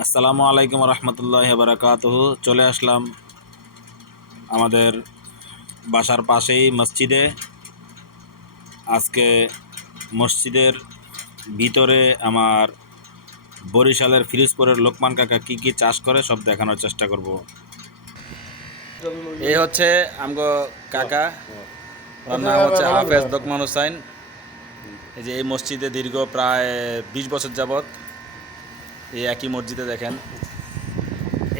আসসালামু আলাইকুম রহমতুল্লাহি বারাকাতুহু। চলে আসলাম আমাদের বাসার পাশেই মসজিদে। আজকে মসজিদের ভিতরে আমার বরিশালের ফিরোজপুরের লোকমান কাকা কি চাষ করে সব দেখানোর চেষ্টা করব। এই হচ্ছে আমগো কাকা, ওনার নাম হচ্ছে হাফেজ লোকমান হোসাইন। এই যে এই মসজিদে দীর্ঘ প্রায় 20 বছর যাবৎ এই একই মসজিদে দেখেন,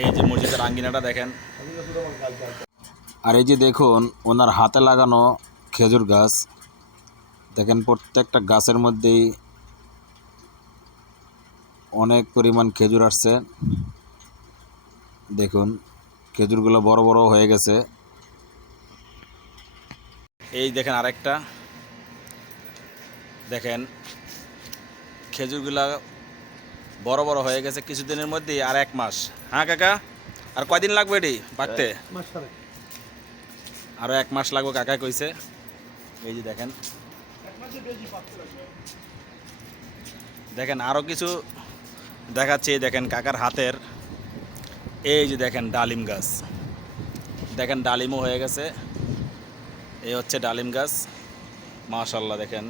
এই যে মসজিদের আঙ্গিনাটা দেখেন। আর এই যে দেখুন ওনার হাতে লাগানো খেজুর গাছ, দেখেন প্রত্যেকটা গাছের মধ্যেই অনেক পরিমাণ খেজুর আসছে। দেখুন খেজুরগুলো বড় বড় হয়ে গেছে। এই দেখেন আরেকটা, দেখেন খেজুরগুলা বড় বড় হয়ে গেছে কিছুদিনের মধ্যেই। আর 1 মাস, হ্যাঁ কাকা, আর কয়দিন লাগবে এটি পাকতে? আরও 1 মাস লাগবে কাকা কইছে। এই যে দেখেন, দেখেন আরও কিছু দেখাচ্ছে। দেখেন কাকার হাতের, এই যে দেখেন ডালিম গাছ, দেখেন ডালিমও হয়ে গেছে। এই হচ্ছে ডালিম গাছ, মাশাল্লাহ দেখেন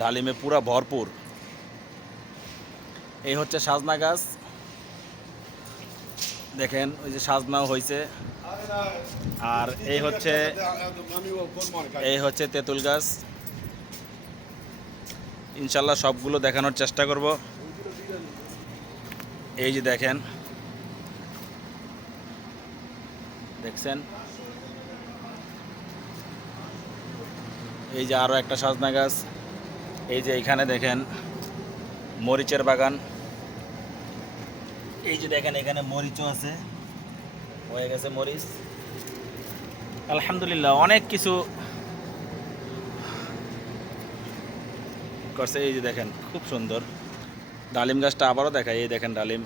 ডালিমে পুরা ভরপুর। এই হচ্ছে সাজনা গাছ, দেখেন ওই যে সাজনাও হয়েছে। আর এই হচ্ছে তেঁতুল গাছ। ইনশাল্লাহ সবগুলো দেখানোর চেষ্টা করব। এই যে দেখেন, দেখছেন এই যে আরও একটা সাজনা গাছ। এই যে এইখানে দেখেন মরিচের বাগান। এই যে দেখেন এখানে মরিচও আছে, হয়ে গেছে মরিচ। আলহামদুলিল্লাহ অনেক কিছু করছে। এই যে দেখেন খুব সুন্দর ডালিম গাছটা আবারও দেখায়। এই দেখেন ডালিম,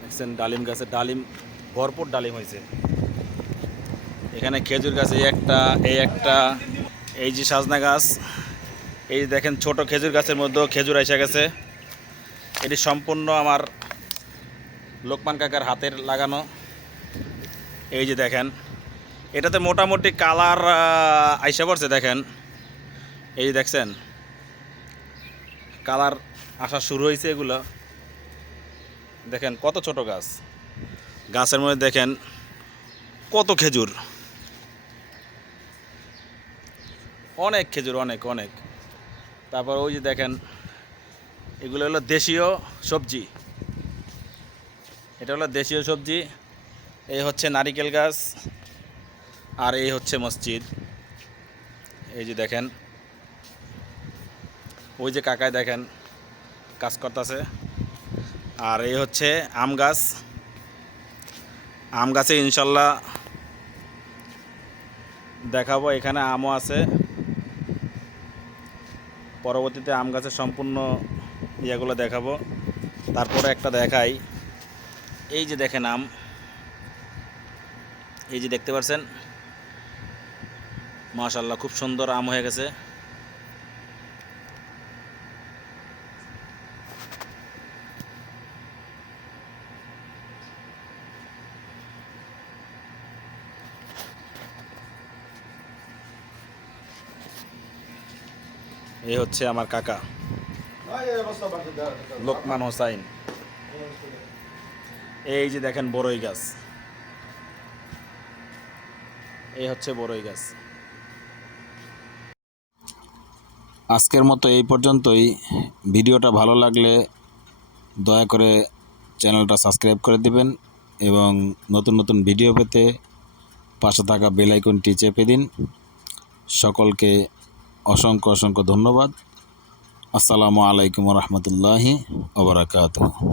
দেখছেন ডালিম গাছে ডালিম ভরপুর ডালিম হয়েছে। এখানে খেজুর গাছ এই একটা এই যে সাজনা গাছ। এই যে দেখেন ছোট খেজুর গাছের মধ্যেও খেজুর এসে গেছে। এটি সম্পূর্ণ আমার লোকমান কাকার হাতের লাগানো। এই যে দেখেন এটাতে মোটামুটি কালার আইসা পড়ছে। দেখেন এই যে দেখছেন কালার আসা শুরু হয়েছে। এগুলো দেখেন কত ছোট গাছ, গাছের মধ্যে দেখেন কত খেজুর, অনেক খেজুর, অনেক অনেক। তারপর ওই যে দেখেন এগুলো হলো দেশীয় সবজি, এটা হলো দেশীয় সবজি। এই হচ্ছে নারিকেল গাছ, আর এই হচ্ছে মসজিদ। এই যে দেখেন ওই যে কাকায় দেখেন কাজ করতেছে। আর এই হচ্ছে আম গাছ, আম গাছে ইনশাল্লাহ দেখাবো। এখানে আমও আছে, পরবর্তীতে আম গাছের সম্পূর্ণ ইয়েগুলো দেখাবো। তারপরে একটা দেখাই, এই যে দেখেন আম, এই যে দেখতে পাচ্ছেন মাশাআল্লাহ খুব সুন্দর আম হয়ে গেছে। এই হচ্ছে আমার কাকা লোকমান হোসাইন। এই যে দেখেন বড়ই গাছ, এই হচ্ছে বড়ই গাছ। আজকের মতো এই পর্যন্তই। ভিডিওটা ভালো লাগলে দয়া করে চ্যানেলটা সাবস্ক্রাইব করে দিবেন এবং নতুন নতুন ভিডিও পেতে পাশে থাকা বেল আইকনটি চেপে দিন। সকলকে অসংখ্য অসংখ্য ধন্যবাদ। আসসালামু আলাইকুম রহমতুল্লাহি ওয়া বারাকাতুহু।